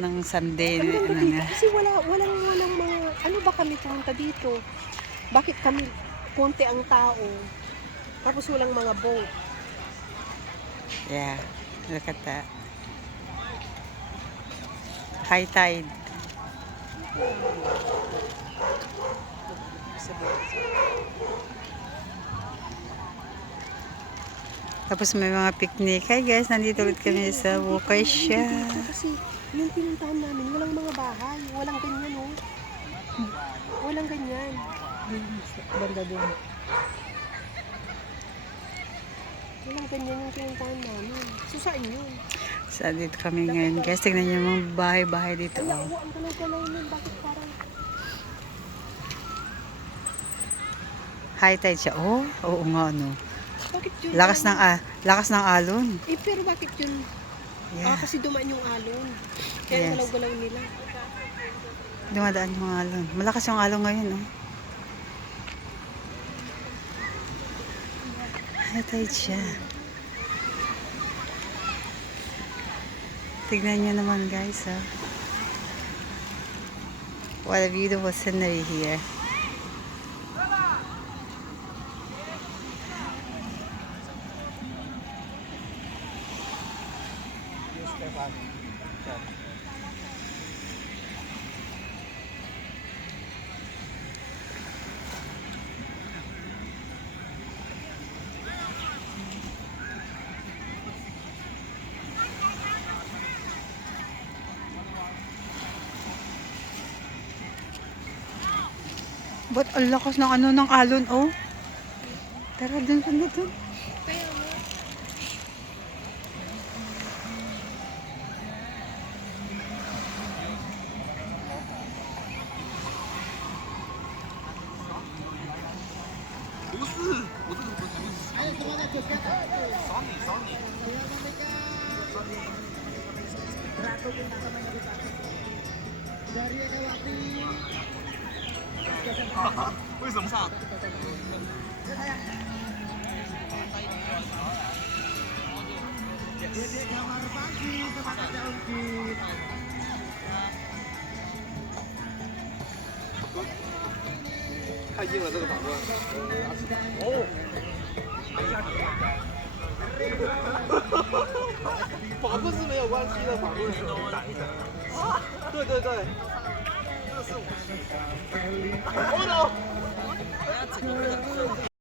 ng Sunday. Ano Ano dito? nga. Kasi walang mga, ano ba kami pumunta dito? Bakit kami, konti ang tao, tapos walang mga boat? Yeah, look at that. High tide. Tapos may mga picnic. Hi guys, nandito ulit kami sa Bukay siya. Dito kasi yung pinuntahan namin, walang mga bahay, walang ganyan, oh. Walang ganyan. Banda doon. Walang ganyan yung pinuntahan namin. So, saan yun? So, dito kami ngayon. Guys, tignan niyo yung mga bahay-bahay dito. Wala, Oh. ang galaw-galaw nun. Bakit parang... High tide siya. Oh, oo nga, no. Bakit yun? Lakas ng alon. Eh, pero bakit yun? Yeah. Kasi dumaan yung alon. Kaya Yes. galaw-galaw nila. Dumadaan yung alon. Malakas yung alon ngayon, oh. High tide siya. Tignan nyo naman, guys, oh. What a beautiful scenery here. Ba't ang lakas ng ano ng alon, oh? Tara, dun ka na dun. Kaya mo.